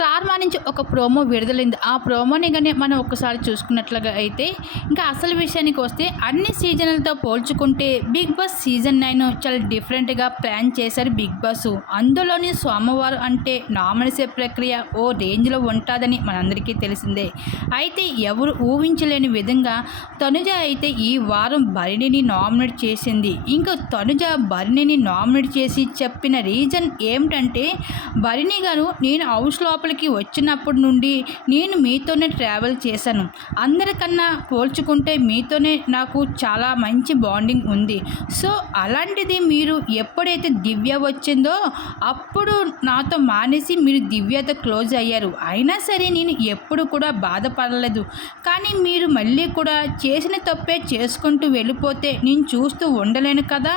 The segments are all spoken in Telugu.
స్టార్ మా నుంచి ఒక ప్రోమో విడుదలైంది. ఆ ప్రోమోని కానీ మనం ఒకసారి చూసుకున్నట్లుగా అయితే ఇంకా అసలు విషయానికి వస్తే అన్ని సీజన్లతో పోల్చుకుంటే బిగ్ బాస్ సీజన్ నైన్ చాలా డిఫరెంట్గా ప్లాన్ చేశారు బిగ్ బాస్. అందులోని సోమవారం అంటే నామినేసే ప్రక్రియ ఓ రేంజ్లో ఉంటుందని మనందరికీ తెలిసిందే. అయితే ఎవరు ఊహించలేని విధంగా తనుజ అయితే ఈ వారం భరణిని నామినేట్ చేసింది. ఇంకా తనుజ భరణిని నామినేట్ చేసి చెప్పిన రీజన్ ఏమిటంటే భరణి గారు నేను హౌస్ లోపలికి వచ్చినప్పటి నుండి నేను మీతోనే ట్రావెల్ చేశాను. అందరికన్నా పోల్చుకుంటే మీతోనే నాకు చాలా మంచి బాండింగ్ ఉంది. సో అలాంటిది మీరు ఎప్పుడైతే దివ్య వచ్చిందో అప్పుడు నాతో మానేసి మీరు దివ్యతో క్లోజ్ అయ్యారు. అయినా సరే నేను ఎప్పుడు కూడా బాధపడలేదు. కానీ మీరు మళ్ళీ కూడా చేసిన తప్పే చేసుకుంటూ వెళ్ళిపోతే నేను చూస్తూ ఉండలేను కదా.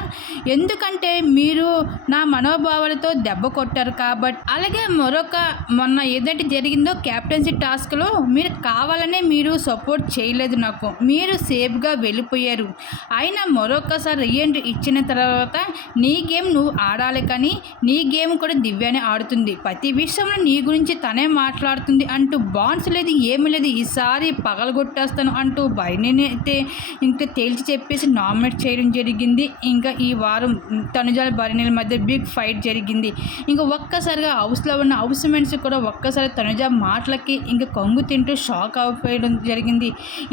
ఎందుకంటే మీరు నా మనోభావాలతో దెబ్బ కొట్టారు కాబట్టి. అలాగే మరొక మొన్న ఏదైతే జరిగిందో క్యాప్టెన్సీ టాస్క్లో మీరు కావాలనే మీరు సపోర్ట్ చేయలేదు నాకు. మీరు సేఫ్గా వెళ్ళిపోయారు. అయినా మరొకసారి రీఎంట్రీ ఇచ్చిన తర్వాత నీ గేమ్ నువ్వు ఆడాలి కానీ నీ గేమ్ కూడా దివ్యానే ఆడుతుంది. ప్రతి విషయంలో నీ గురించి తనే మాట్లాడుతుంది అంటూ బాండ్స్ లేదు ఏమీ లేదు. ఈసారి పగలగొట్టేస్తాను అంటూ బయటనే అయితే ఇంకా తేల్చి చెప్పేసి నామినేట్ చేయడం జరిగింది. ఇంకా ఈ వారం తనుజాల బరినీల మధ్య బిగ్ ఫైట్ జరిగింది. ఇంకా ఒక్కసారిగా హౌస్లో ఉన్న హౌస్ కూడా ఒక్కసారి తనుజ మాటలకి ఇంక కొంగు తింటూ షాక్ అయిపోయడం జరిగింది.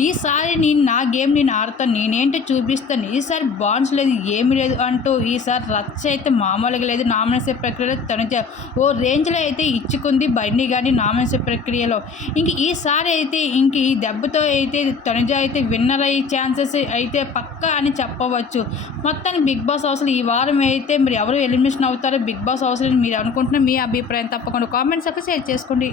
ఈసారి నేను నా గేమ్ నేను ఆడతాను నేనేంటో చూపిస్తాను ఈసారి బాన్స్ లేదు ఏమీ లేదు అంటూ ఈసారి రచ్చ అయితే మామూలుగా లేదు. నామినేషన్ ప్రక్రియలో తనుజ ఓ రేంజ్లో అయితే ఇచ్చుకుంది బండి కానీ నామినేషన్ ప్రక్రియలో. ఇంక ఈసారి అయితే ఇంక ఈ దెబ్బతో అయితే తనుజ అయితే విన్నర్ అయ్యే ఛాన్సెస్ అయితే పక్కా అని చెప్పవచ్చు. మొత్తానికి బిగ్ బాస్ హౌస్లో ఈ వారం అయితే మీరు ఎవరు ఎలిమినేషన్ అవుతారో బిగ్ బాస్ హౌస్లో మీరు అనుకుంటున్న మీ అభిప్రాయం తప్పకుండా కామెంట్స్ ఒక షేర్ చేసుకోండి.